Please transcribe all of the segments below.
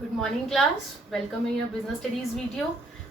Good morning class, welcome in your business studies video.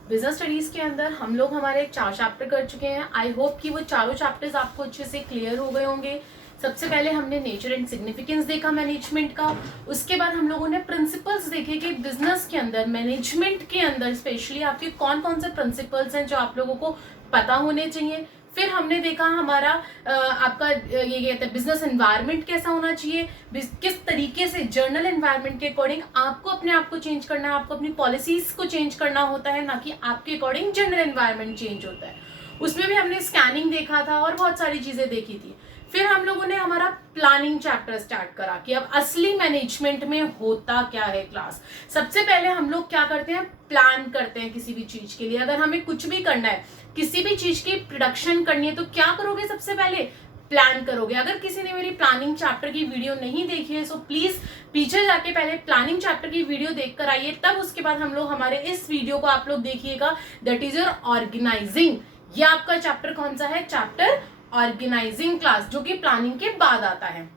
Business studies के अंदर हम लोग हमारे 4 चैप्टर कर चुके हैं। आई होप कि वो चारों चैप्टर्स आपको अच्छे से क्लियर हो गए होंगे। सबसे पहले हमने नेचर एंड सिग्निफिकेंस देखा मैनेजमेंट का। उसके बाद हम लोगों ने प्रिंसिपल्स देखे कि बिजनेस के अंदर, मैनेजमेंट के अंदर स्पेशली आपके कौन कौन से प्रिंसिपल्स हैं जो आप लोगों को पता होने चाहिए। फिर हमने देखा हमारा आपका ये कहते हैं बिजनेस एनवायरनमेंट कैसा होना चाहिए, किस तरीके से जर्नल एनवायरनमेंट के अकॉर्डिंग आपको अपने आप को चेंज करना है, आपको अपनी पॉलिसीज को चेंज करना होता है, ना कि आपके अकॉर्डिंग जनरल एनवायरनमेंट चेंज होता है। उसमें भी हमने स्कैनिंग देखा था और बहुत सारी चीजें देखी थी। फिर हम लोगों ने हमारा प्लानिंग चैप्टर स्टार्ट करा कि अब असली मैनेजमेंट में होता क्या है। क्लास सबसे पहले हम लोग क्या करते हैं, प्लान करते हैं किसी भी चीज के लिए। अगर हमें कुछ भी करना है, किसी भी चीज की प्रोडक्शन करनी है, तो क्या करोगे, सबसे पहले प्लान करोगे। अगर किसी ने मेरी प्लानिंग चैप्टर की वीडियो नहीं देखी है, सो प्लीज पीछे जाके पहले प्लानिंग चैप्टर की वीडियो देखकर आइए, तब उसके बाद हम लोग हमारे इस वीडियो को आप लोग देखिएगा। That is your organizing. ये आपका चैप्टर कौन सा है, चैप्टर ऑर्गेनाइजिंग क्लास, जो कि प्लानिंग के बाद आता है।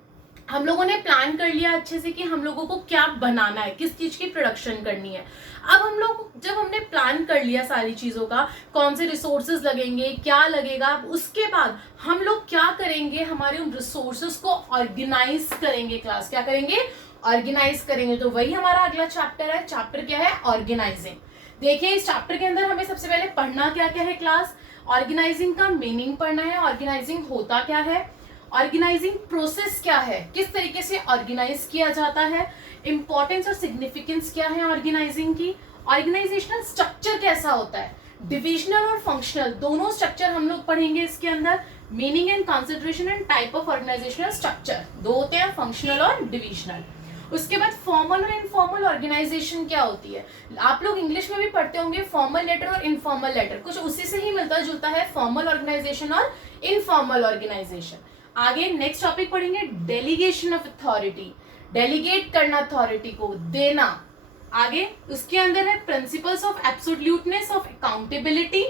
हम लोगों ने प्लान कर लिया अच्छे से कि हम लोगों को क्या बनाना है, किस चीज की प्रोडक्शन करनी है। अब हम लोग जब हमने प्लान कर लिया सारी चीजों का, कौन से रिसोर्सेज लगेंगे, क्या लगेगा, उसके बाद हम लोग क्या करेंगे, हमारे उन रिसोर्सेज को ऑर्गेनाइज करेंगे। क्लास क्या करेंगे, ऑर्गेनाइज करेंगे। तो वही हमारा अगला चैप्टर है। चैप्टर क्या है, ऑर्गेनाइजिंग। देखिए इस चैप्टर के अंदर हमें सबसे पहले पढ़ना क्या क्या है। क्लास ऑर्गेनाइजिंग का मीनिंग पढ़ना है, ऑर्गेनाइजिंग होता क्या है, ऑर्गेनाइजिंग प्रोसेस क्या है, किस तरीके से ऑर्गेनाइज किया जाता है, इंपॉर्टेंस और सिग्निफिकेंस क्या है ऑर्गेनाइजिंग की, ऑर्गेनाइजेशनल स्ट्रक्चर कैसा होता है, डिविजनल और फंक्शनल दोनों स्ट्रक्चर हम लोग पढ़ेंगे इसके अंदर, meaning and consideration and type of organizational structure दो होते हैं, फंक्शनल और डिविजनल। उसके बाद फॉर्मल और इनफॉर्मल ऑर्गेनाइजेशन क्या होती है। आप लोग इंग्लिश में भी पढ़ते होंगे फॉर्मल लेटर और इनफॉर्मल लेटर, कुछ उसी से ही मिलता जुलता है फॉर्मल ऑर्गेनाइजेशन और इनफॉर्मल ऑर्गेनाइजेशन। आगे नेक्स्ट टॉपिक पढ़ेंगे डेलीगेशन ऑफ अथॉरिटी, डेलीगेट करना अथॉरिटी को, देना। आगे उसके अंदर है principles of absoluteness of accountability,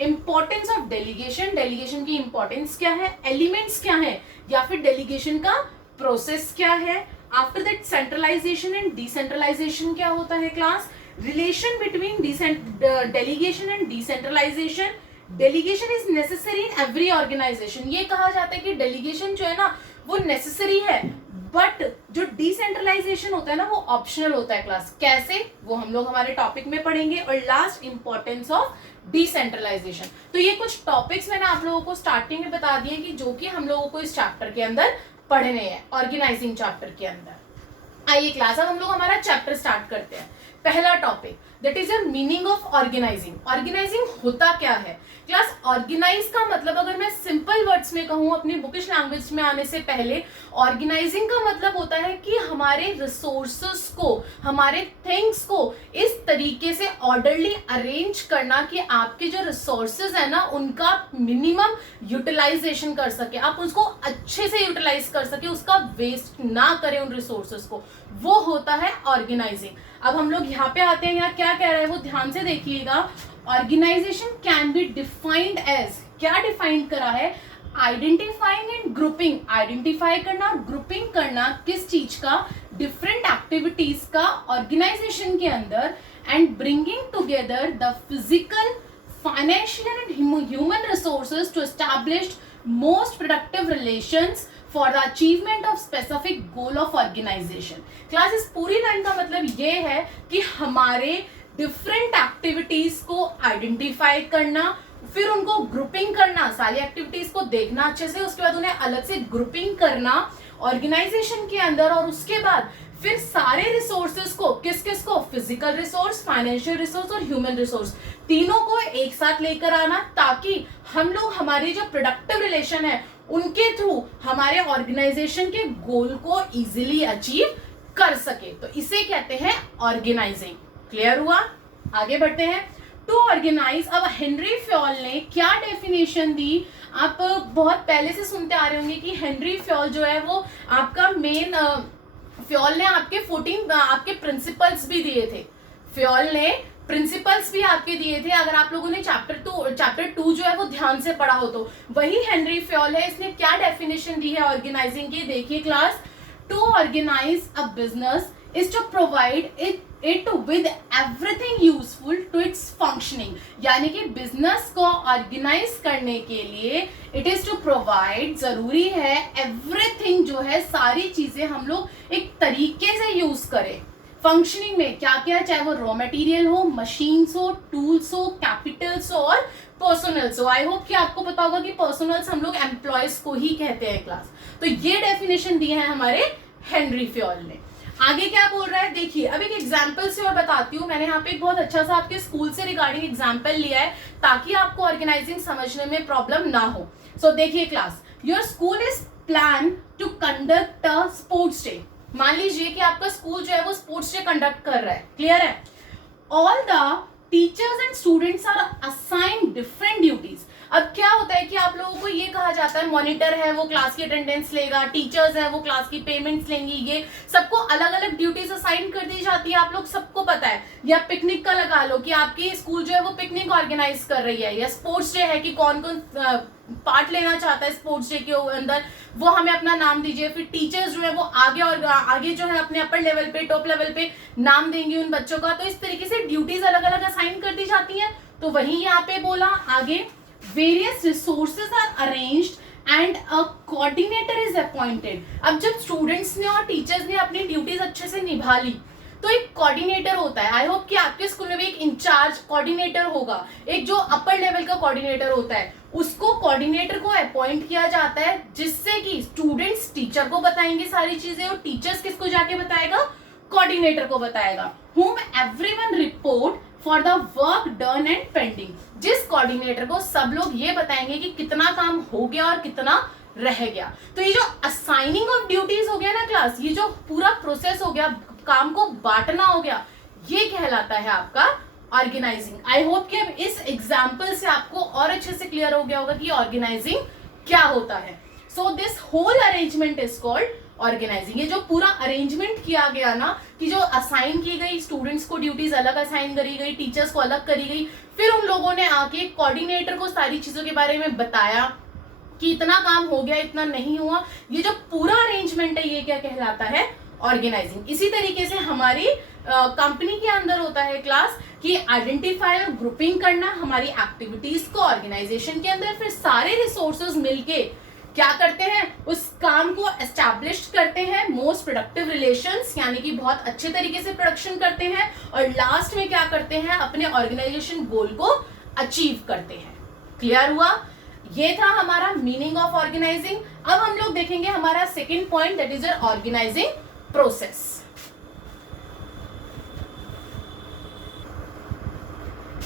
importance of delegation, delegation की इंपॉर्टेंस क्या है, एलिमेंट्स क्या है, या फिर डेलीगेशन का प्रोसेस क्या है। After that centralization and decentralization क्या होता है। Class relation between delegation and decentralization. Delegation is necessary in every organization. ये कहा जाता है कि डेलीगेशन जो है ना वो नेसेसरी है, बट जो डिसेंट्रलाइजेशन होता है ना वो ऑप्शनल होता है। क्लास कैसे, वो हम लोग हमारे टॉपिक में पढ़ेंगे। और लास्ट इंपॉर्टेंस ऑफ डिसेंट्रलाइजेशन। तो ये कुछ टॉपिक्स मैंने आप लोगों को स्टार्टिंग में बता दिए कि जो कि हम लोगों को इस चैप्टर के अंदर पढ़ने हैं, ऑर्गेनाइजिंग चैप्टर के अंदर। आइए क्लास अब हम लोग हमारा चैप्टर स्टार्ट करते हैं। पहला topic that is the meaning of organizing. Organizing होता क्या है। क्लास ऑर्गेनाइज का मतलब अगर मैं सिंपल वर्ड्स में कहूं अपनी बुकिश लैंग्वेज में आने से पहले, ऑर्गेनाइजिंग का मतलब होता है कि हमारे रिसोर्सेस को, हमारे थिंग्स को इस तरीके से ऑर्डरली अरेंज करना कि आपके जो रिसोर्सेज है ना उनका मिनिमम यूटिलाइजेशन कर सके, आप उसको अच्छे से यूटिलाइज कर सके, उसका वेस्ट ना करें उन रिसोर्सेज को, वो होता है ऑर्गेनाइजिंग। अब हम लोग यहाँ पे आते हैं, यहाँ क्या कह रहा है वो ध्यान से देखिएगा। Organization can be defined as, क्या डिफाइंड करा है, आइडेंटिफाइंग एंड ग्रुपिंग, आइडेंटिफाई करना, ग्रुपिंग करना किस चीज का, डिफरेंट एक्टिविटीज का ऑर्गेनाइजेशन के अंदर, and bringing together the physical, financial and human resources to establish most productive relations for the achievement of specific goal of organization. Class इस पूरी लाइन का मतलब ये है कि हमारे डिफरेंट एक्टिविटीज को आइडेंटिफाई करना, फिर उनको ग्रुपिंग करना, सारी एक्टिविटीज को देखना अच्छे से, उसके बाद उन्हें अलग से ग्रुपिंग करना ऑर्गेनाइजेशन के अंदर, और उसके बाद फिर सारे रिसोर्सेज को, किस किस को, फिजिकल रिसोर्स, फाइनेंशियल रिसोर्स और ह्यूमन रिसोर्स, तीनों को एक साथ लेकर आना, ताकि हम लोग हमारी जो प्रोडक्टिव रिलेशन है उनके थ्रू हमारे ऑर्गेनाइजेशन के गोल को इजीली अचीव कर सके। तो इसे कहते हैं ऑर्गेनाइजिंग। क्लियर हुआ, आगे बढ़ते हैं। टू ऑर्गेनाइज, अब हेनरी फ्योल ने क्या डेफिनेशन दी, आप बहुत पहले से सुनते आ रहे होंगे कि हेनरी फ्योल जो है वो आपका मेन, फ्योल ने आपके 14 आपके प्रिंसिपल्स भी दिए थे, फ्योल ने प्रिंसिपल्स भी आपके दिए थे। अगर आप लोगों ने चैप्टर 2 जो है वो ध्यान से पढ़ा हो तो वही हेनरी फ्योल है। इसने क्या डेफिनेशन दी है ऑर्गेनाइजिंग की, देखिए class, to organize a business is to provide it with everything useful to its functioning. यानी कि बिजनेस को ऑर्गेनाइज करने के लिए इट इज टू प्रोवाइड, जरूरी है एवरीथिंग जो है, सारी चीजें हम लोग एक तरीके से यूज करें फंक्शनिंग में। क्या क्या, चाहे वो रॉ मटेरियल हो, मशीन्स हो, टूल्स हो, कैपिटल्स हो और पर्सनल्स हो। आई होप कि आपको पता होगा कि पर्सनल्स हम लोग एम्प्लॉयज को ही कहते हैं क्लास। तो ये डेफिनेशन दी है हमारे हेनरी फ्योल ने। आगे क्या बोल रहा है देखिए, अब एक एग्जाम्पल से और बताती हूँ। मैंने यहाँ पे एक बहुत अच्छा सा आपके स्कूल से रिगार्डिंग एग्जाम्पल लिया है ताकि आपको ऑर्गेनाइजिंग समझने में प्रॉब्लम ना हो। सो देखिए class, your school is plan to conduct a sports day. मान लीजिए कि आपका स्कूल जो है वो स्पोर्ट्स डे कंडक्ट कर रहा है, क्लियर है। All the teachers and students are assigned different duties. अब क्या होता है कि आप लोगों को ये कहा जाता है, मॉनिटर है वो क्लास की अटेंडेंस लेगा, टीचर्स है वो क्लास की पेमेंट्स लेंगी, ये सबको अलग अलग ड्यूटीज असाइन कर दी जाती है, आप लोग सबको पता है। या पिकनिक का लगा लो कि आपकी स्कूल जो है वो पिकनिक ऑर्गेनाइज कर रही है, या स्पोर्ट्स डे है कि कौन कौन पार्ट लेना चाहता है स्पोर्ट्स डे के अंदर, वो हमें अपना नाम दीजिए। फिर टीचर्स जो है वो आगे और आगे जो है अपने अपर लेवल पे, टॉप लेवल पे नाम देंगे उन बच्चों का। तो इस तरीके से ड्यूटीज अलग अलग असाइन कर दी जाती है। तो वही यहाँ पे बोला आगे, various resources are arranged and a coordinator is appointed. अब जब स्टूडेंट्स ने और टीचर्स ने अपनी ड्यूटीज अच्छे से निभा ली तो एक कोऑर्डिनेटर होता है। आई होप कि आपके स्कूल में भी एक इंचार्ज कोऑर्डिनेटर होगा, एक जो अपर लेवल का कोऑर्डिनेटर होता है, उसको कोऑर्डिनेटर को अपॉइंट किया जाता है, जिससे कि स्टूडेंट्स टीचर को बताएंगे सारी चीजें और टीचर्स किसको जाके बताएगा, कोऑर्डिनेटर को बताएगा। whom everyone report for the work done and pending। जिस कोऑर्डिनेटर को सब लोग ये बताएंगे कि कितना काम हो गया और कितना रह गया। तो ये जो असाइनिंग ऑफ ड्यूटीज हो गया ना क्लास, ये जो पूरा प्रोसेस हो गया, काम को बांटना हो गया, ये कहलाता है आपका ऑर्गेनाइजिंग। आई होप कि अब इस एग्जाम्पल से आपको और अच्छे से क्लियर हो गया होगा कि ऑर्गेनाइजिंग क्या होता है। So this whole arrangement is called organizing. ये जो पूरा अरेंजमेंट किया गया ना, कि जो असाइन की गई, स्टूडेंट्स को ड्यूटीज अलग असाइन करी गई, टीचर्स को अलग करी गई, फिर उन लोगों ने आके कोऑर्डिनेटर को सारी चीजों के बारे में बताया कि इतना काम हो गया, इतना नहीं हुआ। ये जो पूरा अरेंजमेंट है ये क्या कहलाता है, ऑर्गेनाइजिंग। इसी तरीके से हमारी कंपनी के अंदर होता है क्लास कि आइडेंटिफाई और ग्रुपिंग करना हमारी एक्टिविटीज को ऑर्गेनाइजेशन के अंदर, फिर सारे रिसोर्सेज मिलके क्या करते हैं, उस काम को एस्टैब्लिश करते हैं, मोस्ट प्रोडक्टिव रिलेशंस, यानी कि बहुत अच्छे तरीके से प्रोडक्शन करते हैं, और लास्ट में क्या करते हैं, अपने ऑर्गेनाइजेशन गोल को अचीव करते हैं। क्लियर हुआ? ये था हमारा मीनिंग ऑफ ऑर्गेनाइजिंग। अब हम लोग देखेंगे हमारा second point, that is your organizing process.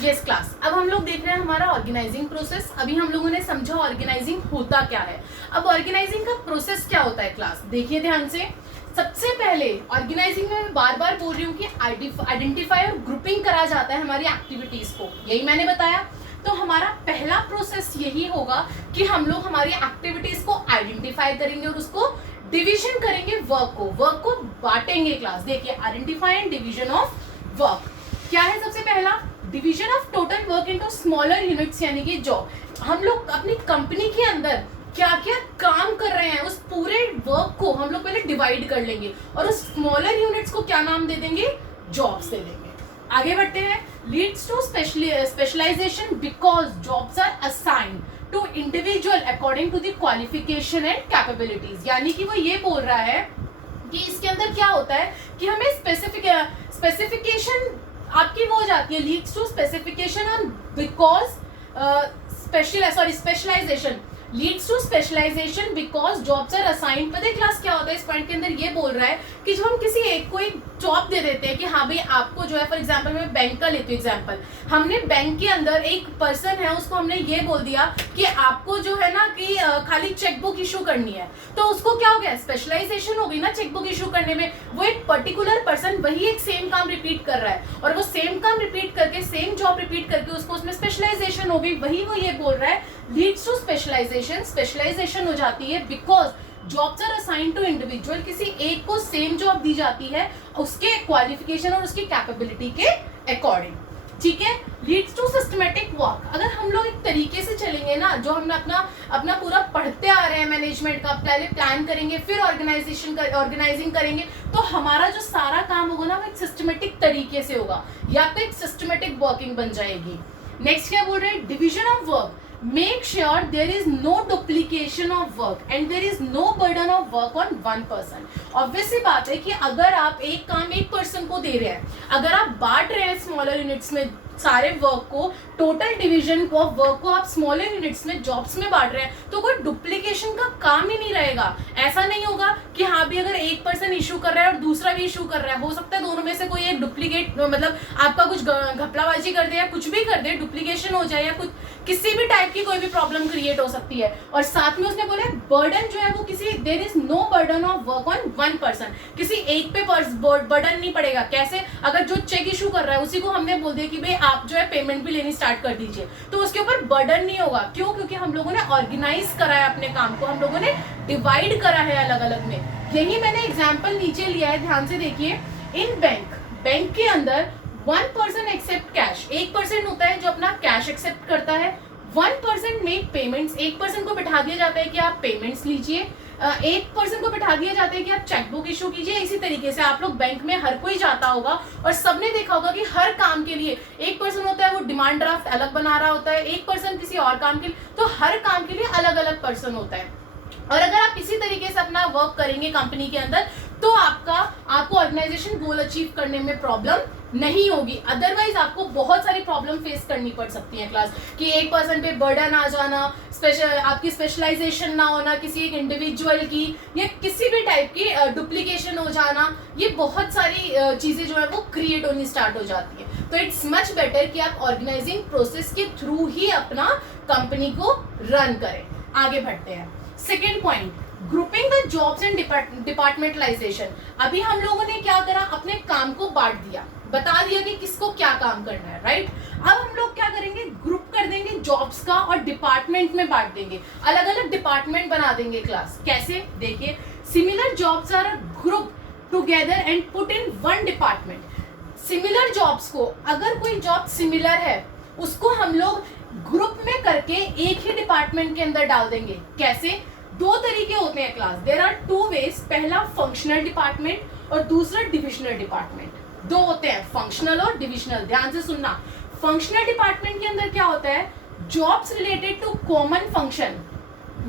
Yes class, अब हम लोग देख रहे हैं हमारा ऑर्गेनाइजिंग प्रोसेस। अभी हम लोगों ने समझा ऑर्गेनाइजिंग होता क्या है। अब ऑर्गेनाइजिंग का प्रोसेस क्या होता है क्लास, देखिए ध्यान से। सबसे पहले ऑर्गेनाइजिंग में मैं बार बार बोल रही हूँ कि आइडेंटिफाई और ग्रुपिंग करा जाता है हमारी एक्टिविटीज को, यही मैंने बताया। तो हमारा पहला प्रोसेस यही होगा कि हम लोग हमारी एक्टिविटीज को आइडेंटिफाई करेंगे और उसको डिवीजन करेंगे, वर्क को बांटेंगे क्लास। देखिए identify and division of work क्या है। सबसे पहला, division of total work into smaller units, यानी कि जॉब। हम लोग अपनी कंपनी के अंदर क्या क्या काम कर रहे हैं उस पूरे वर्क को हम लोग पहले डिवाइड कर लेंगे और उस स्मॉलर यूनिट्स को क्या नाम दे देंगे, जॉब्स दे देंगे। आगे बढ़ते हैं, leads to specialization because jobs are assigned to individual according to the qualification and capabilities. यानी कि वो ये बोल रहा है कि इसके अंदर क्या होता है कि हमें स्पेसिफिकेशन आपकी वो हो जाती है, leads to specification on because specialization leads to specialization because jobs are assigned. पता है क्लास क्या होता है, इस पॉइंट के अंदर ये बोल रहा है कि जब हम किसी एक को एक जॉब दे देते हैं कि हाँ भाई आपको जो है, फॉर एग्जांपल मैं बैंक का लेती हूँ एग्जांपल, हमने बैंक के अंदर एक पर्सन है उसको हमने ये बोल दिया कि आपको जो है ना कि खाली चेकबुक इशू करनी है, तो उसको क्या हो गया, स्पेशलाइजेशन हो गई ना चेकबुक इशू करने में। वो एक पर्टिकुलर पर्सन वही एक सेम काम रिपीट कर रहा है और वो सेम काम रिपीट करके, सेम जॉब रिपीट करके उसको उसमें स्पेशलाइजेशन हो गई। वही वो ये बोल रहा है, लीड्स टू स्पेशलाइजेशन हो जाती है because jobs are assigned to individual. किसी एक को सेम जॉब दी जाती है उसके क्वालिफिकेशन और उसकी कैपेबिलिटी के अकॉर्डिंग। ठीक है, लीड्स टू सिस्टमेटिक वर्क। अगर हम लोग एक तरीके से चलेंगे ना, जो हम अपना पूरा पढ़ते आ रहे हैं मैनेजमेंट का, पहले प्लान करेंगे फिर ऑर्गेनाइजिंग करेंगे, तो हमारा जो सारा काम होगा ना वो एक सिस्टमेटिक तरीके से होगा, या आपको एक सिस्टमेटिक वर्किंग बन जाएगी। नेक्स्ट क्या बोल रहे हैं, division of work, make sure there is no duplication of work and there is no burden of work on one person. Obvious सी बात है कि अगर आप एक काम एक पर्सन को दे रहे हैं, अगर आप बांट रहे हैं स्मॉलर यूनिट्स में सारे वर्क को, टोटल डिवीजन ऑफ वर्क को आप स्मॉलर यूनिट्स में, जॉब्स में बांट रहे हैं, तो कोई डुप्लीकेशन का काम ही नहीं रहेगा। ऐसा नहीं होगा कि हाँ भी अगर एक पर्सन इशू कर रहा है और दूसरा भी इशू कर रहा है, हो सकता है दोनों में से कोई एक डुप्लीकेट, मतलब आपका कुछ घपलाबाजी कर दे या कुछ भी कर दे, डुप्लीकेशन हो जाए या कुछ किसी भी टाइप की कोई भी प्रॉब्लम क्रिएट हो सकती है। और साथ में उसने बोला बर्डन जो है वो किसी, there is no burden of work on one person, किसी एक पे बर्डन नहीं पड़ेगा। कैसे, अगर जो चेक इशू कर रहा है उसी को हमने बोल दिया कि भाई आप जो है पेमेंट भी लेनी स्टार्ट कर दीजिए, तो उसके ऊपर बर्डन नहीं होगा। क्यों? क्योंकि हम लोगों ने ऑर्गेनाइज करा है अपने काम को, हम लोगों ने डिवाइड करा है अलग अलग में। यही मैंने एग्जांपल नीचे लिया है, ध्यान से देखिए। इन बैंक के अंदर 1% एक्सेप्ट कैश, 1% होता है जो अपना कैश एक्सेप्ट करता है। 1% मेक पेमेंट्स, 1% को बिठा दिया जाता है कि आप पेमेंट्स लीजिए, 1% को बिठा दिया जाता है कि आप चेकबुक इशू कीजिए। इसी तरीके से आप लोग बैंक में हर कोई जाता होगा और सबने देखा होगा कि हर काम के लिए 1% होता है वो डिमांड ड्राफ्ट अलग बना रहा होता है, 1% किसी और काम के लिए, तो हर काम के लिए अलग अलग पर्सन होता है। और अगर आप इसी तरीके से अपना वर्क करेंगे कंपनी के अंदर, तो आपको ऑर्गेनाइजेशन गोल अचीव करने में प्रॉब्लम नहीं होगी। अदरवाइज आपको बहुत सारी प्रॉब्लम फेस करनी पड़ सकती है क्लास, कि 1% पे बर्डन आ जाना, आपकी स्पेशलाइजेशन ना होना किसी एक इंडिविजुअल की, या किसी भी टाइप की डुप्लीकेशन हो जाना, ये बहुत सारी चीजें जो है वो क्रिएट होनी स्टार्ट हो जाती है। तो इट्स मच बेटर कि आप ऑर्गेनाइजिंग प्रोसेस के थ्रू ही अपना कंपनी को रन करें। आगे बढ़ते हैं। Second point, grouping the jobs and departmentalisation. अभी हम लोगों ने क्या करा, अपने काम को बांट दिया, बता दिया कि किसको क्या काम करना है, राइट। अब हम लोग क्या करेंगे, ग्रुप कर देंगे जॉब्स का और डिपार्टमेंट में बांट देंगे, अलग अलग डिपार्टमेंट बना देंगे क्लास। कैसे, देखिए, similar jobs are group together and put in one department. Similar jobs को, अगर कोई जॉब सिमिलर है उसको हम लोग ग्रुप में करके एक ही डिपार्टमेंट के अंदर डाल देंगे। कैसे, दो तरीके होते हैं class, there are two ways. पहला फंक्शनल डिपार्टमेंट और दूसरा डिविजनल डिपार्टमेंट, दो होते हैं, फंक्शनल और डिविजनल। ध्यान से सुनना, फंक्शनल डिपार्टमेंट के अंदर क्या होता है, jobs related to common function,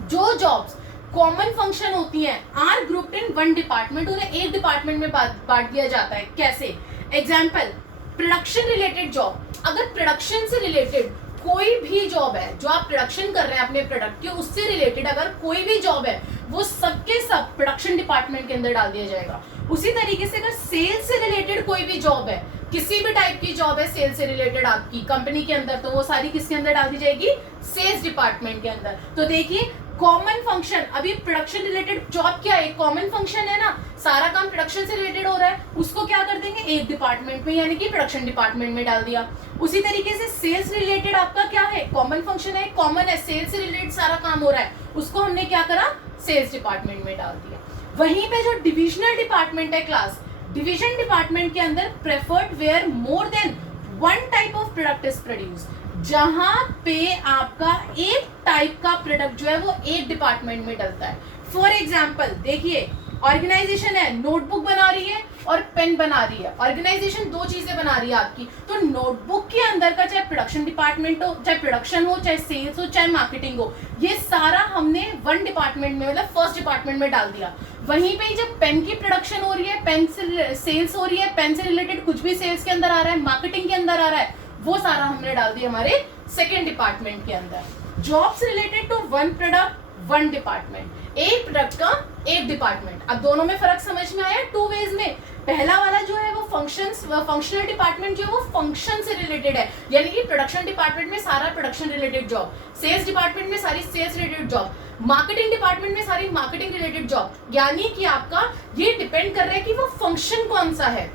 जो जॉब्स कॉमन फंक्शन होती हैं are grouped in one department, उन्हें एक डिपार्टमेंट में बांट दिया जाता है। कैसे, एग्जाम्पल, प्रोडक्शन रिलेटेड जॉब, अगर प्रोडक्शन से रिलेटेड कोई भी जॉब है, जो आप प्रोडक्शन कर रहे हैं अपने प्रोडक्ट के, उससे रिलेटेड अगर कोई भी जॉब है, वो सबके सब प्रोडक्शन डिपार्टमेंट के अंदर डाल दिया जाएगा। उसी तरीके से अगर सेल्स से रिलेटेड कोई भी जॉब है, किसी भी टाइप की जॉब है सेल्स से रिलेटेड आपकी कंपनी के अंदर, तो वो सारी किसके अंदर डाल दी जाएगी, सेल्स डिपार्टमेंट के अंदर। तो देखिए, कॉमन फंक्शन, अभी प्रोडक्शन रिलेटेड जॉब क्या है, कॉमन फंक्शन है ना, सारा काम प्रोडक्शन से रिलेटेड हो रहा है, उसको क्या कर देंगे, एक डिपार्टमेंट में, यानी कि प्रोडक्शन डिपार्टमेंट में डाल दिया। उसी तरीके से सेल्स रिलेटेड आपका क्या है, कॉमन फंक्शन है, कॉमन है, सेल्स से रिलेटेड सारा काम हो रहा है, उसको हमने क्या करा, सेल्स डिपार्टमेंट में डाल दिया। वहीं पे जो डिविजनल डिपार्टमेंट है क्लास, डिवीजन डिपार्टमेंट के अंदर preferred where more than one type of product is produce, जहां पे आपका एक टाइप का प्रोडक्ट जो है वो एक डिपार्टमेंट में डलता है। फॉर एग्जाम्पल देखिए, ऑर्गेनाइजेशन है, नोटबुक बना रही है और पेन बना रही है, ऑर्गेनाइजेशन दो चीजें बना रही है आपकी, तो नोटबुक के अंदर का चाहे प्रोडक्शन डिपार्टमेंट हो, चाहे प्रोडक्शन हो, चाहे सेल्स हो, चाहे मार्केटिंग हो, ये सारा हमने वन डिपार्टमेंट में, मतलब फर्स्ट डिपार्टमेंट में डाल दिया। वहीं पे जब पेन की प्रोडक्शन हो रही है, पेन से सेल्स हो रही है, पेन से रिलेटेड कुछ भी सेल्स के अंदर आ रहा है, मार्केटिंग के अंदर आ रहा है, वो सारा हमने डाल दिया हमारे सेकेंड डिपार्टमेंट के अंदर। Jobs related to one product one department, एक प्रोडक्ट का एक डिपार्टमेंट। अब दोनों में फर्क समझ में आया, टू वेज में। पहला वाला जो है वो फंक्शनल डिपार्टमेंट जो है वो फंक्शन से रिलेटेड है, यानी कि प्रोडक्शन डिपार्टमेंट में सारा production related job, sales department में सारी sales related job, marketing department में सारी मार्केटिंग रिलेटेड जॉब। यानी कि आपका ये डिपेंड कर रहा है कि वो फंक्शन कौन सा है,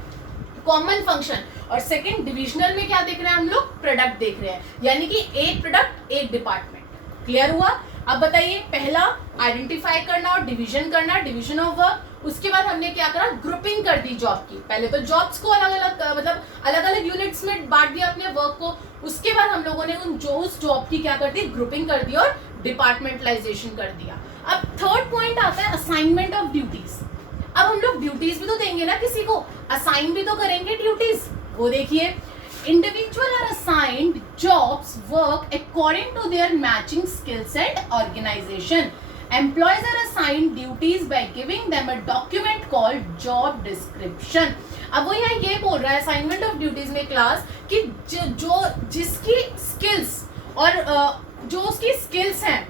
कॉमन फंक्शन। और सेकंड डिविजनल में क्या देख रहे हैं हम लोग, प्रोडक्ट देख रहे हैं, यानी कि एक प्रोडक्ट एक डिपार्टमेंट। क्लियर हुआ? अब बताइए, पहला आइडेंटिफाई करना और डिवीजन करना, डिवीजन ऑफ वर्क, उसके बाद हमने क्या करा, ग्रुपिंग कर दी जॉब की। पहले तो जॉब्स को अलग अलग मतलब अलग अलग यूनिट्स में बांट दिया अपने वर्क को, उसके बाद हम लोगों ने उस जॉब की क्या कर दी, ग्रुपिंग कर दी और डिपार्टमेंटलाइजेशन कर दिया। अब थर्ड पॉइंट आता है असाइनमेंट ऑफ ड्यूटीज। अब हम लोग ड्यूटीज भी तो देंगे ना, किसी को असाइन भी तो करेंगे ड्यूटीज। वो देखिए, individual are assigned jobs work according to their matching skills and organization. Employees are assigned duties by giving them a document called job description. अब वो यहाँ ये बोल रहा है असाइनमेंट ऑफ ड्यूटीज में क्लास कि जो जिसकी स्किल्स और जो उसकी स्किल्स हैं,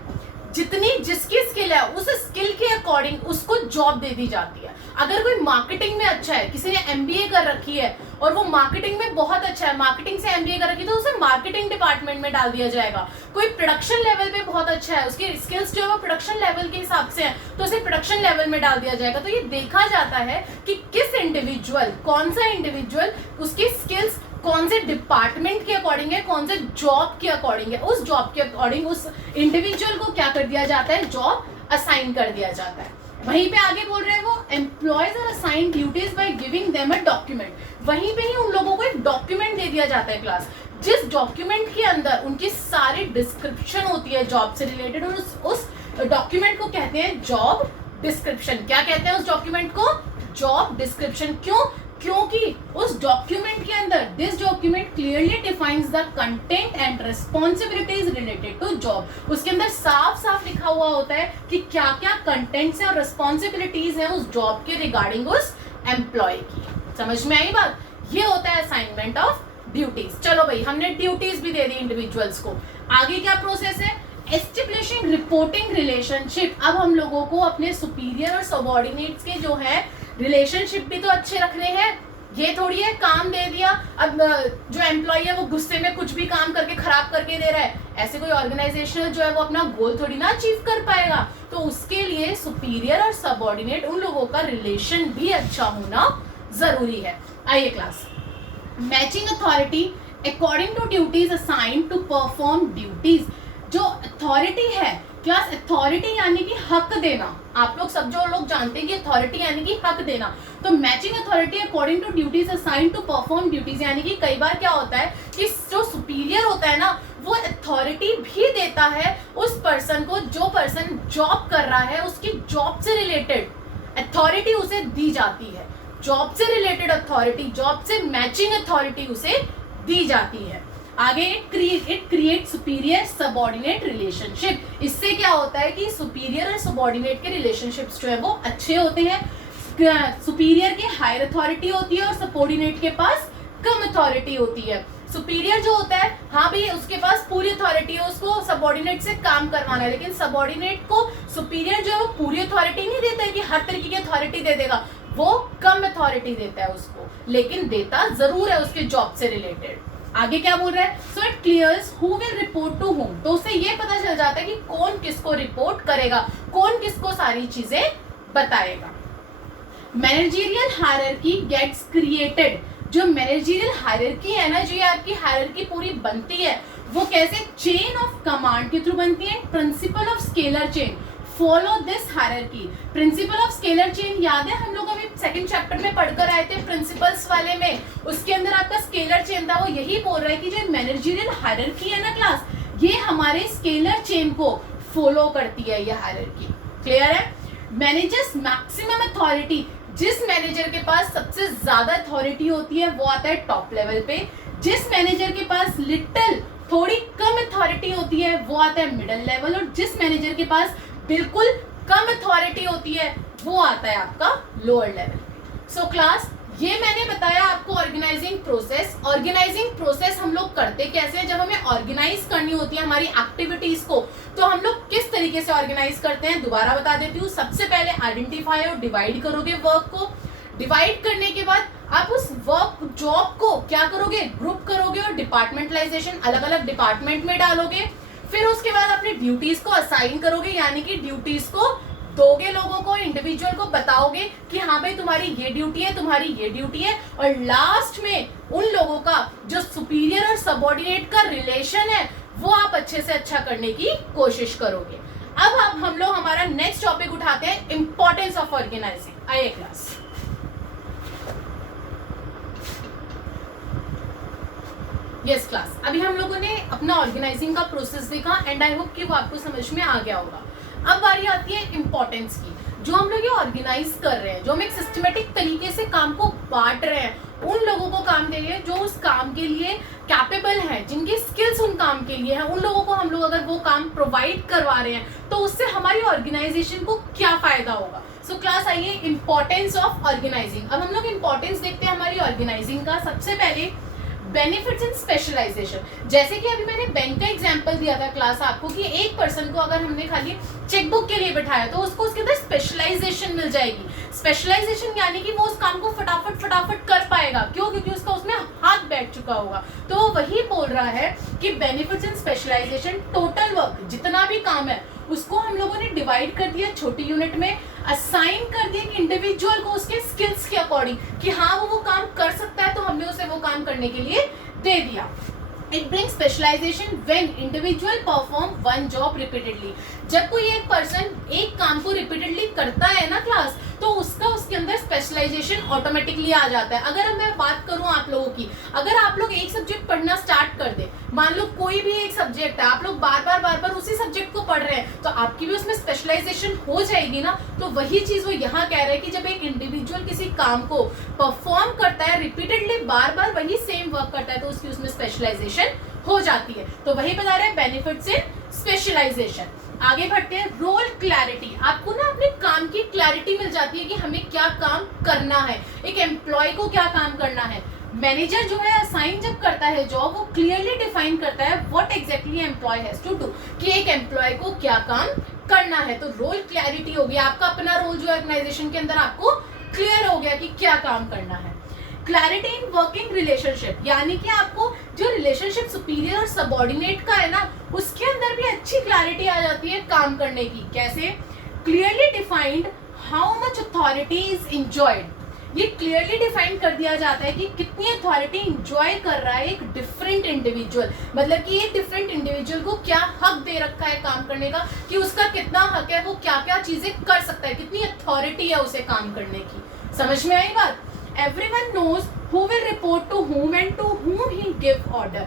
जितनी जिसकी स्किल है उस स्किल के अकॉर्डिंग उसको जॉब दे दी जाती है। अगर कोई मार्केटिंग में अच्छा है, किसी ने एमबीए कर रखी है और वो मार्केटिंग में बहुत अच्छा है, मार्केटिंग से एमबीए कर रखी है, तो उसे मार्केटिंग डिपार्टमेंट में डाल दिया जाएगा। कोई प्रोडक्शन लेवल पे बहुत अच्छा है, उसकी स्किल्स जो है वो प्रोडक्शन लेवल के हिसाब से है, तो उसे प्रोडक्शन लेवल में डाल दिया जाएगा। तो ये देखा जाता है कि किस इंडिविजुअल, कौन सा इंडिविजुअल, उसकी स्किल्स कौन से डिपार्टमेंट के अकॉर्डिंग है, कौन से जॉब के अकॉर्डिंग है, उस जॉब के अकॉर्डिंग उस इंडिविजुअल को क्या कर दिया जाता है, जॉब असाइन कर दिया जाता है। वहीं पे आगे बोल रहे हैं वो employees are assigned duties by giving them a document. वहीं पे ही उन लोगों को एक डॉक्यूमेंट दे दिया जाता है क्लास, जिस डॉक्यूमेंट के अंदर उनकी सारी डिस्क्रिप्शन होती है जॉब से रिलेटेड, और उस डॉक्यूमेंट को कहते हैं जॉब डिस्क्रिप्शन। क्या कहते हैं उस डॉक्यूमेंट को, जॉब डिस्क्रिप्शन। क्यों? क्योंकि उस डॉक्यूमेंट के अंदर this document clearly defines the content and responsibilities related to job. उसके अंदर साफ साफ लिखा हुआ होता है कि क्या क्या कंटेंट्स है और रिस्पॉन्सिबिलिटीज है उस जॉब के रिगार्डिंग उस एम्प्लॉय की। समझ में आई बात? ये होता है असाइनमेंट ऑफ ड्यूटीज। चलो भाई, हमने ड्यूटीज भी दे दी इंडिविजुअल्स को। आगे क्या प्रोसेस है, एस्टेब्लिशिंग रिपोर्टिंग रिलेशनशिप। अब हम लोगों को अपने सुपीरियर और सबऑर्डिनेट्स के जो है रिलेशनशिप भी तो अच्छे रखने हैं। ये थोड़ी है काम दे दिया, अब जो एम्प्लॉय है वो गुस्से में कुछ भी काम करके खराब करके दे रहा है, ऐसे कोई ऑर्गेनाइजेशन जो है वो अपना गोल थोड़ी ना अचीव कर पाएगा। तो उसके लिए सुपीरियर और सबऑर्डिनेट उन लोगों का रिलेशन भी अच्छा होना जरूरी है। आइए class, matching authority according to duties assigned to perform duties. जो अथॉरिटी है क्लास, अथॉरिटी यानी कि हक देना। आप लोग सब जो लोग जानते हैं कि अथॉरिटी यानी कि हक देना, तो matching authority according to duties assigned to perform duties, यानी कि कई बार क्या होता है कि जो सुपीरियर होता है ना, वो अथॉरिटी भी देता है उस पर्सन को, जो पर्सन जॉब कर रहा है उसकी जॉब से रिलेटेड अथॉरिटी उसे दी जाती है। जॉब से रिलेटेड अथॉरिटी, जॉब से मैचिंग अथॉरिटी उसे दी जाती है। आगे it create superior subordinate relationship. इससे क्या होता है कि सुपीरियर और सबऑर्डिनेट के रिलेशनशिप्स जो है वो अच्छे होते हैं। सुपीरियर की हायर अथॉरिटी होती है और सबऑर्डिनेट के पास कम अथॉरिटी होती है। सुपीरियर जो होता है, हाँ भाई उसके पास पूरी अथॉरिटी है, उसको सबऑर्डिनेट से काम करवाना है, लेकिन सबऑर्डिनेट को सुपीरियर जो है वो पूरी अथॉरिटी नहीं देता है कि हर तरीके की अथॉरिटी दे देगा, वो कम अथॉरिटी देता है उसको, लेकिन देता जरूर है उसके जॉब से रिलेटेड। आगे क्या बोल रहा है, so it clears who will report to whom. तो उससे ये पता चल जाता है कि कौन किसको रिपोर्ट करेगा, कौन किसको सारी चीजें बताएगा। Managerial hierarchy gets created. जो मैनेजरियल हायरार्की है ना, जो ये आपकी हायरार्की पूरी बनती है, वो कैसे, चेन ऑफ कमांड के थ्रू बनती है। Principle of scalar chain, follow this hierarchy. Principle of scalar chain याद है, हम लोग अभी सेकंड चैप्टर में पढ़कर आए थे प्रिंसिपल्स वाले में, उसके अंदर आपका स्केलर चेन था। वो यही बोल रहा है कि जो मैनेजरियल हायरार्की है ना क्लास, ये हमारे स्केलर चेन को फॉलो करती है ये हायरार्की। क्लियर है? मैनेजर्स मैक्सिमम अथॉरिटी, जिस मैनेजर के पास सबसे ज्यादा अथॉरिटी होती है वो आता है टॉप लेवल पे। जिस मैनेजर के पास लिटिल, थोड़ी कम अथॉरिटी होती है वो आता है मिडिल लेवल, और जिस मैनेजर के पास बिल्कुल कम अथॉरिटी होती है वो आता है आपका लोअर लेवल। सो क्लास, ये मैंने बताया आपको ऑर्गेनाइजिंग प्रोसेस। ऑर्गेनाइजिंग प्रोसेस हम लोग करते कैसे हैं, जब हमें ऑर्गेनाइज करनी होती है हमारी एक्टिविटीज को, तो हम लोग किस तरीके से ऑर्गेनाइज करते हैं, दोबारा बता देती हूँ। सबसे पहले आइडेंटिफाई और डिवाइड करोगे वर्क को। डिवाइड करने के बाद आप उस वर्क जॉब को क्या करोगे, ग्रुप करोगे और डिपार्टमेंटलाइजेशन, अलग अलग डिपार्टमेंट में डालोगे। फिर उसके बाद अपनी ड्यूटीज को असाइन करोगे, यानी कि ड्यूटीज को दोगे लोगों को, इंडिविजुअल को बताओगे कि हाँ भाई तुम्हारी ये ड्यूटी है, तुम्हारी ये ड्यूटी है, और लास्ट में उन लोगों का जो सुपीरियर और सबऑर्डिनेट का रिलेशन है वो आप अच्छे से अच्छा करने की कोशिश करोगे। अब हम लोग हमारा नेक्स्ट टॉपिक उठाते हैं, इंपॉर्टेंस ऑफ ऑर्गेनाइजिंग। आइए क्लास। यस क्लास, अभी हम लोगों ने अपना ऑर्गेनाइजिंग का प्रोसेस देखा एंड आई होप कि वो आपको समझ में आ गया होगा। अब बारी आती है इंपॉर्टेंस की। जो हम लोग ये ऑर्गेनाइज कर रहे हैं, जो हम एक सिस्टमेटिक तरीके से काम को बांट रहे हैं, उन लोगों को काम दे रहे हैं जो उस काम के लिए कैपेबल हैं, जिनकी स्किल्स उन काम के लिए हैं, उन लोगों को हम लोग अगर वो काम प्रोवाइड करवा रहे हैं तो उससे हमारी ऑर्गेनाइजेशन को क्या फायदा होगा। सो क्लास आइए, इंपॉर्टेंस ऑफ ऑर्गेनाइजिंग। अब हम लोग इंपॉर्टेंस देखते हैं हमारी ऑर्गेनाइजिंग का। सबसे पहले बेनिफिट्स इन स्पेशलाइजेशन। जैसे कि अभी मैंने बैंक का एग्जांपल दिया था क्लास आपको कि एक पर्सन को अगर हमने खाली चेकबुक के लिए बिठाया तो उसको उसके अंदर स्पेशलाइजेशन मिल जाएगी। स्पेशलाइजेशन यानी कि वो उस काम को फटाफट कर पाएगा। क्यों? क्योंकि उसका उसमें हाथ बैठ चुका होगा। तो वही बोल रहा है कि benefits in specialization, total work जितना भी काम है उसको हम लोगों ने डिवाइड कर दिया छोटी यूनिट में, असाइन कर दिया कि इंडिविजुअल को उसके स्किल्स के अकॉर्डिंग कि हाँ वो काम कर सकता है, तो हमने उसे वो काम करने के लिए दे दिया। It brings specialization when individual perform one job repeatedly। जब कोई एक पर्सन एक काम को रिपीटेडली करता है ना क्लास, तो उसका उसके अंदर स्पेशलाइजेशन ऑटोमेटिकली आ जाता है। अगर मैं बात करूं आप लोगों की, अगर आप लोग एक सब्जेक्ट पढ़ना स्टार्ट कर दे, मान लो कोई भी एक सब्जेक्ट है, आप लोग बार बार उसी सब्जेक्ट को पढ़ रहे हैं, तो आपकी भी उसमें स्पेशलाइजेशन हो जाएगी ना। तो वही चीज वो यहाँ कह रहे हैं कि जब एक इंडिविजुअल किसी काम को परफॉर्म करता है रिपीटेडली, बार वही सेम वर्क करता है, तो उसकी उसमें स्पेशलाइजेशन हो जाती है। तो वही बता रहे हैं बेनिफिट्स इन स्पेशलाइजेशन। आगे बढ़ते हैं, रोल क्लैरिटी। आपको ना अपने काम की क्लैरिटी मिल जाती है कि हमें क्या काम करना है, एक एम्प्लॉय को क्या काम करना है। मैनेजर जो है असाइन जब करता है जॉब, वो क्लियरली डिफाइन करता है what exactly employee has to do, कि एक एम्प्लॉय को क्या काम करना है। तो रोल क्लैरिटी हो गया, आपका अपना रोल जो ऑर्गेनाइजेशन के अंदर आपको क्लियर हो गया कि क्या काम करना है। क्लैरिटी इन वर्किंग रिलेशनशिप, यानी कि आपको जो रिलेशनशिप सुपीरियर और सबऑर्डिनेट का है ना, उसके अंदर भी अच्छी क्लैरिटी आ जाती है काम करने की। कैसे? Clearly defined how much authority is enjoyed. ये क्लियरली डिफाइन कर दिया जाता है कि कितनी अथॉरिटी इंजॉय कर रहा है एक डिफरेंट इंडिविजुअल, मतलब कि एक डिफरेंट इंडिविजुअल को क्या हक दे रखा है काम करने का, कि उसका कितना हक है, वो क्या क्या चीजें कर सकता है, कितनी अथॉरिटी है उसे काम करने की। समझ में आई बात? Everyone knows who will report to whom and to whom he give order,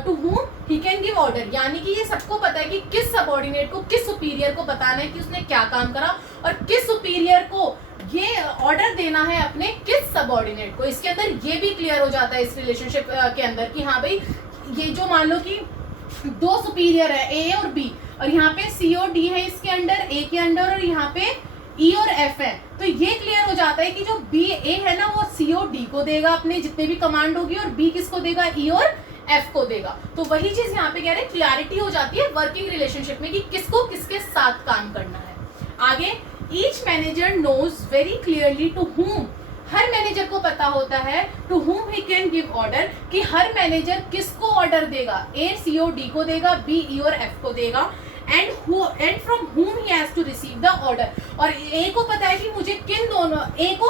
to whom he can give order। यानी कि ये सबको पता है कि किस सबऑर्डिनेट को, किस सुपीरियर को बताना है कि उसने क्या काम करा, और किस सुपीरियर को ये ऑर्डर देना है अपने किस सबऑर्डिनेट को। इसके अंदर ये भी क्लियर हो जाता है इस रिलेशनशिप के अंदर कि हाँ भाई, ये जो मान लो कि दो सुपीरियर है ए और बी, और यहाँ पे सी और डी है इसके अंडर, ए के अंडर, और यहाँ पे ई और एफ है, तो ये क्लियर हो जाता है कि जो बी ए है ना, वो सी और डी को देगा अपने जितने भी कमांड होगी, और बी किसको देगा, ई और एफ को देगा। तो वही चीज यहाँ पे कह रहे हैं, क्लैरिटी हो जाती है वर्किंग रिलेशनशिप में कि किसको किसके साथ काम करना है। आगे, each manager knows very clearly to whom, हर मैनेजर को पता होता है to whom he can give order, कि हर मैनेजर किसको ऑर्डर देगा, ए सी और डी को देगा, बी ई और एफ को देगा, and from whom he has to receive the order। और ए को पता है कि मुझे किन दोनों, ए को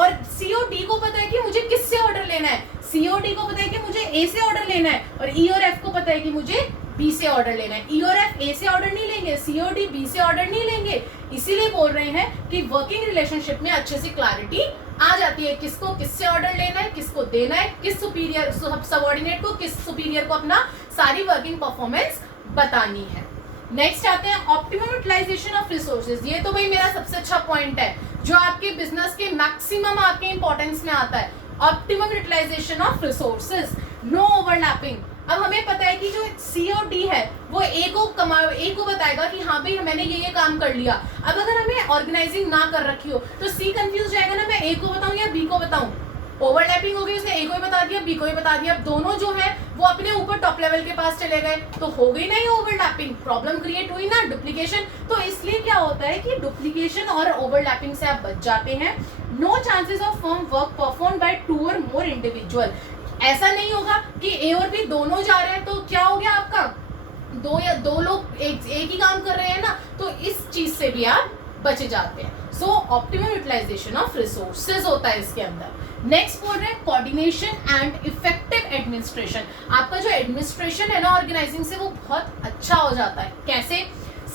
और सी और डी को पता है कि मुझे किससे ऑर्डर लेना है, सी और डी को पता है कि मुझे ए से ऑर्डर लेना है, और ई और एफ को पता है कि मुझे बी से ऑर्डर लेना है। ई और एफ ए से ऑर्डर नहीं लेंगे, सी और डी बी से ऑर्डर नहीं लेंगे। इसीलिए बोल रहे हैं कि वर्किंग रिलेशनशिप में अच्छे से क्लैरिटी आ जाती है, किसको किससे ऑर्डर लेना है, किसको देना है, किस सुपीरियर सबऑर्डिनेट को, किस सुपीरियर को अपना सारी वर्किंग परफॉर्मेंस बतानी है। नेक्स्ट आते हैं ऑप्टिमम यूटिलाइजेशन ऑफ रिसोर्सेज। ये तो भाई मेरा सबसे अच्छा पॉइंट है जो आपके बिजनेस के मैक्सिमम आपके इंपॉर्टेंस में आता है, optimum utilization of resources, no overlapping. अब हमें पता है कि जो सी और डी है वो ए को बताएगा कि हाँ भाई मैंने ये काम कर लिया। अब अगर हमें ऑर्गेनाइजिंग ना कर रखी हो तो सी कंफ्यूज जाएगा ना, मैं ए को बताऊं या बी को बताऊं। ओवरलैपिंग हो गई, उसने ए को ही बता दिया, बी को ही बता दिया, दोनों जो है वो अपने ऊपर टॉप लेवल के पास चले गए, तो हो गई ना ये ओवरलैपिंग, प्रॉब्लम क्रिएट हुई ना, डुप्लीकेशन। तो इसलिए क्या होता है कि डुप्लीकेशन और ओवरलैपिंग से आप बच जाते हैं। No chances of firm work perform by 2 और मोर इंडिविजुअल। ऐसा नहीं होगा कि ए और बी दोनों जा रहे हैं तो क्या हो गया आपका, दो लोग एक ही काम कर रहे हैं ना, तो इस चीज से भी आप बच जाते हैं। सो ऑप्टिमम यूटिलाइजेशन ऑफ रिसोर्सेज होता है इसके अंदर। नेक्स्ट बोल रहे हैं कोऑर्डिनेशन एंड इफेक्टिव एडमिनिस्ट्रेशन। आपका जो एडमिनिस्ट्रेशन है ना ऑर्गेनाइजिंग से, वो बहुत अच्छा हो जाता है। कैसे?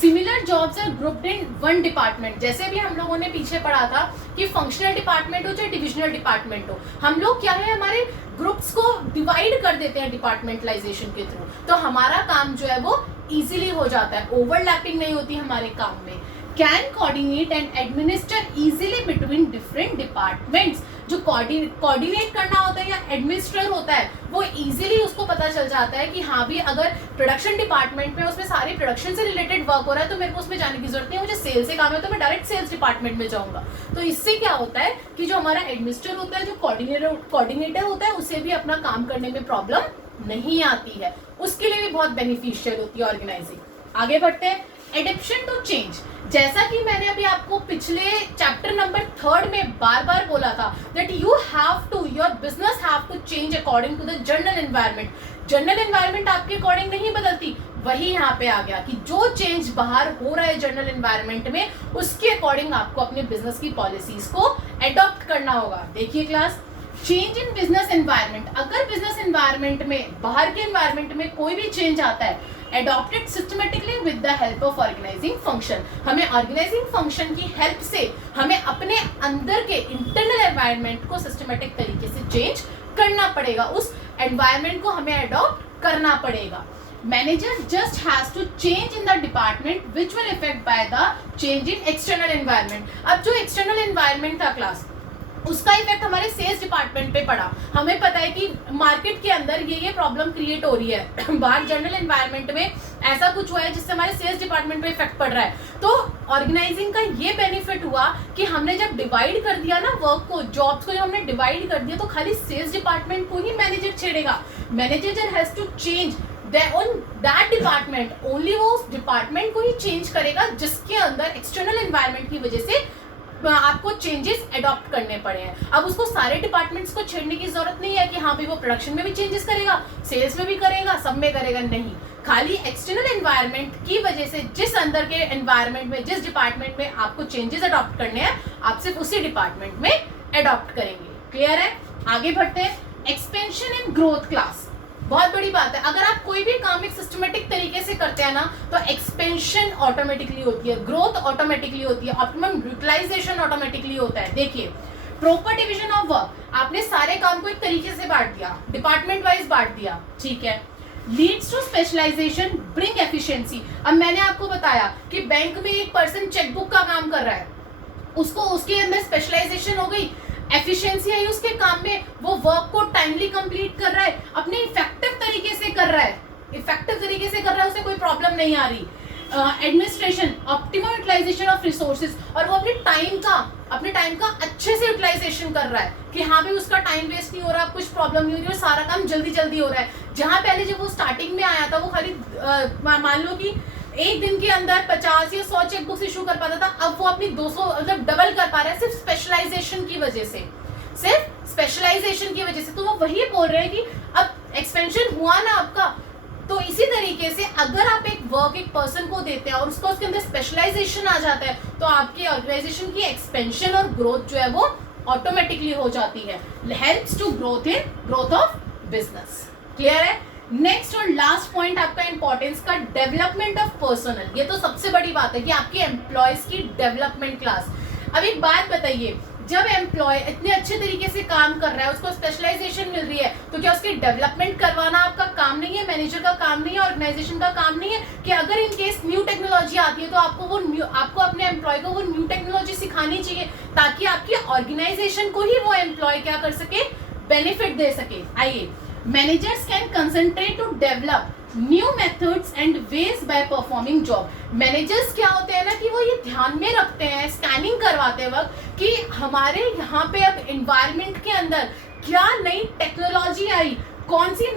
Similar jobs are grouped in one department. जैसे भी हम लोगों ने पीछे पढ़ा था कि फंक्शनल डिपार्टमेंट हो चाहे डिविजनल डिपार्टमेंट हो, हम लोग क्या है हमारे ग्रुप्स को डिवाइड कर देते हैं डिपार्टमेंटलाइजेशन के थ्रू, तो हमारा काम जो है वो इजीली हो जाता है, ओवरलैपिंग नहीं होती हमारे काम में। Can coordinate and administer easily between different departments. जो कोऑर्डिनेट करना होता है या एडमिनिस्टर होता है वो इजीली उसको पता चल जाता है कि हाँ भी अगर प्रोडक्शन डिपार्टमेंट में उसमें सारे प्रोडक्शन से रिलेटेड वर्क हो रहा है तो मेरे को उसमें जाने की जरूरत नहीं है, मुझे सेल्स से काम है तो मैं डायरेक्ट सेल्स डिपार्टमेंट में जाऊंगा। तो इससे क्या होता है कि जो हमारा एडमिनिस्टर होता है, जो कोऑर्डिनेटर होता है, उसे भी अपना काम करने में प्रॉब्लम नहीं आती है, उसके लिए भी बहुत बेनिफिशियल होती है ऑर्गेनाइजिंग। आगे बढ़ते हैं, एडेप्शन टू चेंज। जैसा कि मैंने अभी आपको पिछले चैप्टर नंबर 3 में बार बार बोला था that you have to, your business have to change according to the general environment. General environment आपके अकॉर्डिंग नहीं बदलती, वही यहाँ पे आ गया कि जो चेंज बाहर हो रहा है जनरल एनवायरनमेंट में उसके अकॉर्डिंग आपको अपने बिजनेस की पॉलिसीज को एडॉप्ट करना होगा। देखिए class, change in business environment, अगर बिजनेस एनवायरनमेंट में, बाहर के एनवायरनमेंट में कोई भी चेंज आता है, adopted systematically with the help of organizing function। हमें ऑर्गेनाइजिंग फंक्शन की हेल्प से हमें अपने अंदर के इंटरनल एनवायरनमेंट को सिस्टमेटिक तरीके से चेंज करना पड़ेगा, उस एनवायरनमेंट को हमें अडॉप्ट करना पड़ेगा। Manager just has to change in the department which will effect by the change in external environment. अब जो एक्सटर्नल एनवायरनमेंट था क्लास, उसका इफेक्ट हमारे सेल्स डिपार्टमेंट पे पड़ा। हमें पता है कि मार्केट के अंदर ये प्रॉब्लम क्रिएट हो रही है, बाहर जनरल एनवायरनमेंट में ऐसा कुछ हुआ है जिससे हमारे सेल्स डिपार्टमेंट पे इफेक्ट पड़ रहा है। तो ऑर्गेनाइजिंग का ये बेनिफिट हुआ कि हमने जब डिवाइड कर दिया ना वर्क को, जॉब्स को जब हमने डिवाइड कर दिया तो खाली सेल्स डिपार्टमेंट को ही मैनेजर छेड़ेगा। Manager has to change that department, only वो उस डिपार्टमेंट को ही चेंज करेगा जिसके अंदर एक्सटर्नल एनवायरनमेंट की वजह से आपको चेंजेस अडॉप्ट करने पड़े हैं। अब उसको सारे डिपार्टमेंट्स को छेड़ने की जरूरत नहीं है कि हाँ भाई वो प्रोडक्शन में भी चेंजेस करेगा, सेल्स में भी करेगा, सब में करेगा, नहीं। खाली एक्सटर्नल एनवायरनमेंट की वजह से जिस अंदर के एनवायरनमेंट में, जिस डिपार्टमेंट में आपको चेंजेस अडॉप्ट करने हैं, आप सिर्फ उसी डिपार्टमेंट में अडॉप्ट करेंगे। क्लियर है? आगे बढ़ते हैं, एक्सपेंशन इन ग्रोथ क्लास। बहुत बड़ी बात है, अगर आप कोई भी काम एक सिस्टमेटिक तरीके से करते हैं ना तो एक्सपेंशन ऑटोमेटिकली होती है, ग्रोथ ऑटोमेटिकली होती है, ऑप्टिमम यूटिलाइजेशन ऑटोमेटिकली होता है। देखिए, प्रॉपर डिवीजन ऑफ वर्क, आपने सारे काम को एक तरीके से बांट दिया, डिपार्टमेंट वाइज बांट दिया, ठीक है। Leads to specialization, bring efficiency. अब मैंने आपको बताया कि बैंक में एक पर्सन चेकबुक का काम कर रहा है, उसको उसके अंदर स्पेशलाइजेशन हो गई, एफिशिएंसी आई उसके काम में, वो वर्क को टाइमली कंप्लीट कर रहा है, अपने इफेक्टिव तरीके से कर रहा है, इफेक्टिव तरीके से कर रहा है, उसे कोई प्रॉब्लम नहीं आ रही। Administration, optimum utilization of resources, और वो अपने टाइम का अच्छे से यूटिलाइजेशन कर रहा है कि हाँ भी उसका टाइम वेस्ट नहीं हो रहा, कुछ प्रॉब्लम नहीं हो रही और सारा काम जल्दी जल्दी हो रहा है। जहाँ पहले जब वो स्टार्टिंग में आया था वो खाली मान लो कि एक दिन के अंदर 50 या 100 चेकबुक्स इशू कर पाता था, अब वो अपनी 200 मतलब डबल कर पा रहा है सिर्फ स्पेशलाइजेशन की वजह से, सिर्फ स्पेशलाइजेशन की वजह से। तो वो वही बोल रहे हैं कि अब एक्सपेंशन हुआ ना आपका, तो इसी तरीके से अगर आप एक वर्क एक पर्सन को देते हैं और उसको उसके अंदर स्पेशलाइजेशन आ जाता है तो आपकी ऑर्गेनाइजेशन की एक्सपेंशन और ग्रोथ जो है वो ऑटोमेटिकली हो जाती है, helps to growth of business. Clear है? नेक्स्ट और लास्ट पॉइंट आपका इंपॉर्टेंस का, डेवलपमेंट ऑफ पर्सनल। ये तो सबसे बड़ी बात है कि आपके एम्प्लॉयज की डेवलपमेंट क्लास। अब एक बात बताइए, जब एम्प्लॉय इतने अच्छे तरीके से काम कर रहा है, उसको स्पेशलाइजेशन मिल रही है, तो क्या उसकी डेवलपमेंट करवाना आपका काम नहीं है, मैनेजर का काम नहीं है, ऑर्गेनाइजेशन का काम नहीं है कि अगर इन केस न्यू टेक्नोलॉजी आती है तो आपको अपने एम्प्लॉय को वो न्यू टेक्नोलॉजी सिखानी चाहिए ताकि आपकी ऑर्गेनाइजेशन को ही वो एम्प्लॉय क्या कर सके, बेनिफिट दे सके। आइए, managers can concentrate to develop new methods and ways by performing job. Managers क्या होते हैं ना कि वो ये ध्यान में रखते हैं स्कैनिंग करवाते वक्त कि हमारे यहाँ पे अब एनवायरनमेंट के अंदर क्या नई टेक्नोलॉजी आई, कौन सी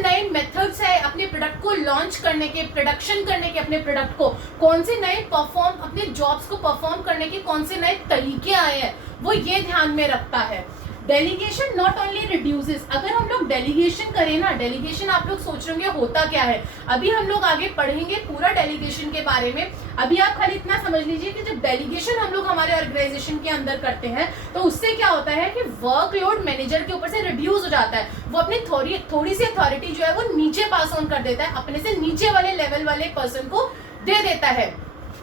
नए मेथड्स है अपने प्रोडक्ट को लॉन्च करने के, प्रोडक्शन करने के, अपने प्रोडक्ट को कौन से नए अपने जॉब्स को परफॉर्म करने के कौन से नए तरीके आए हैं, वो ये ध्यान में रखता है। डेलीगेशन नॉट ओनली रिड्यूसेस, अगर हम लोग डेलीगेशन करें ना, डेलीगेशन आप लोग सोच रहे होंगे होता क्या है, अभी हम लोग आगे पढ़ेंगे पूरा डेलीगेशन के बारे में। अभी आप खाली इतना समझ लीजिए कि जब डेलीगेशन हम लोग हमारे ऑर्गेनाइजेशन के अंदर करते हैं तो उससे क्या होता है कि वर्कलोड मैनेजर के ऊपर से रिड्यूस हो जाता है, वो अपनी थोड़ी सी अथॉरिटी जो है वो नीचे पास ऑन कर देता है, अपने से नीचे वाले लेवल वाले पर्सन को दे देता है,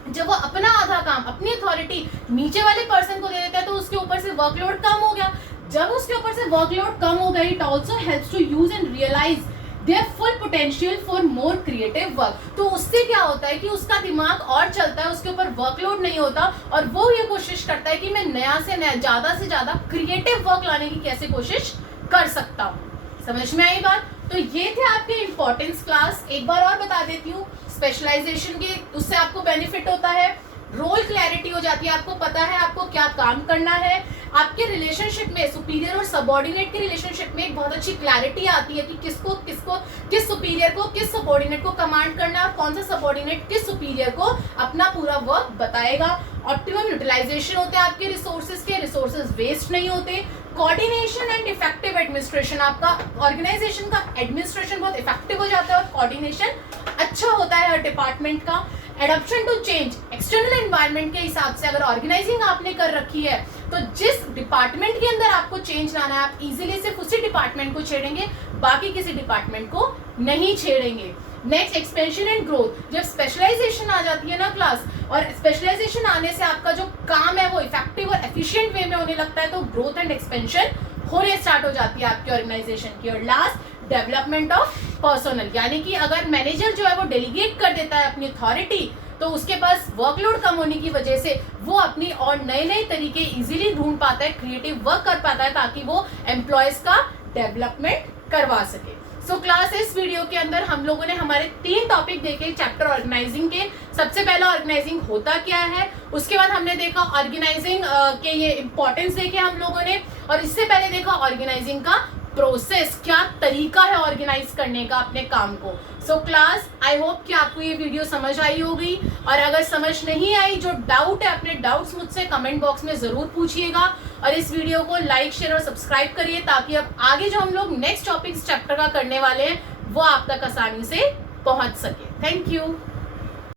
जब वो अपना आधा काम, अपनी अथॉरिटी नीचे वाले पर्सन को दे देता है तो उसके ऊपर से वर्कलोड कम हो गया। जब उसके ऊपर से वर्कलोड कम हो गई, it also helps to use and realise their full potential for more creative work. तो उससे क्या होता है कि उसका दिमाग और चलता है, उसके ऊपर वर्कलोड नहीं होता और वो ये कोशिश करता है कि मैं नया से नया, ज्यादा से ज्यादा क्रिएटिव वर्क लाने की कैसे कोशिश कर सकता हूँ। समझ में आई बात? तो ये थे आपके इंपॉर्टेंस क्लास। एक बार और बता देती हूँ, स्पेशलाइजेशन के उससे आपको बेनिफिट होता है, रोल क्लैरिटी हो जाती है, आपको पता है आपको क्या काम करना है, आपके रिलेशनशिप में सुपीरियर और सबऑर्डिनेट के रिलेशनशिप में एक बहुत अच्छी क्लैरिटी आती है कि किस सुपीरियर को, किस सबऑर्डिनेट को कमांड करना है और कौन सा सबऑर्डिनेट किस सुपीरियर को अपना पूरा वर्क बताएगा। ऑप्टिमम यूटिलाइजेशन होते हैं आपके रिसोर्सेज के, रिसोर्सेज वेस्ट नहीं होते। कोऑर्डिनेशन एंड इफेक्टिव एडमिनिस्ट्रेशन, आपका ऑर्गेनाइजेशन का एडमिनिस्ट्रेशन बहुत इफेक्टिव हो जाता है और कोऑर्डिनेशन अच्छा होता है हर डिपार्टमेंट का। Adoption to change, external environment के हिसाब से अगर ऑर्गेनाइजिंग आपने कर रखी है तो जिस डिपार्टमेंट के अंदर आपको चेंज लाना है आप इजीली सिर्फ उसी डिपार्टमेंट को छेड़ेंगे, बाकी किसी डिपार्टमेंट को नहीं छेड़ेंगे। नेक्स्ट, एक्सपेंशन एंड ग्रोथ, जब स्पेशलाइजेशन आ जाती है ना क्लास, और स्पेशलाइजेशन आने से आपका जो काम है वो इफेक्टिव और एफिशिएंट वे में होने लगता है, तो ग्रोथ एंड एक्सपेंशन होने स्टार्ट हो जाती है आपकी ऑर्गेनाइजेशन की। और लास्ट, डेवलपमेंट ऑफ पर्सनल, यानी कि अगर मैनेजर जो है वो डेलीगेट कर देता है अपनी अथॉरिटी तो उसके पास वर्कलोड कम होने की वजह से वो अपनी और नए नए तरीके इजीली ढूंढ पाता है, क्रिएटिव वर्क कर पाता है ताकि वो एम्प्लॉयज का डेवलपमेंट करवा सके। सो क्लास इस वीडियो के अंदर हम लोगों ने हमारे 3 टॉपिक देखे चैप्टर ऑर्गेनाइजिंग के। सबसे पहला ऑर्गेनाइजिंग होता क्या है, उसके बाद हमने देखा ऑर्गेनाइजिंग के ये इंपॉर्टेंस देखे हम लोगों ने, और इससे पहले देखा ऑर्गेनाइजिंग का प्रोसेस, क्या तरीका है ऑर्गेनाइज करने का अपने काम को। सो क्लास, आई होप कि आपको ये वीडियो समझ आई होगी, और अगर समझ नहीं आई, जो डाउट है अपने डाउट्स मुझसे कमेंट बॉक्स में जरूर पूछिएगा, और इस वीडियो को लाइक, शेयर और सब्सक्राइब करिए ताकि अब आगे जो हम लोग नेक्स्ट टॉपिक चैप्टर का करने वाले हैं वो आप तक आसानी से पहुंच सके। Thank you.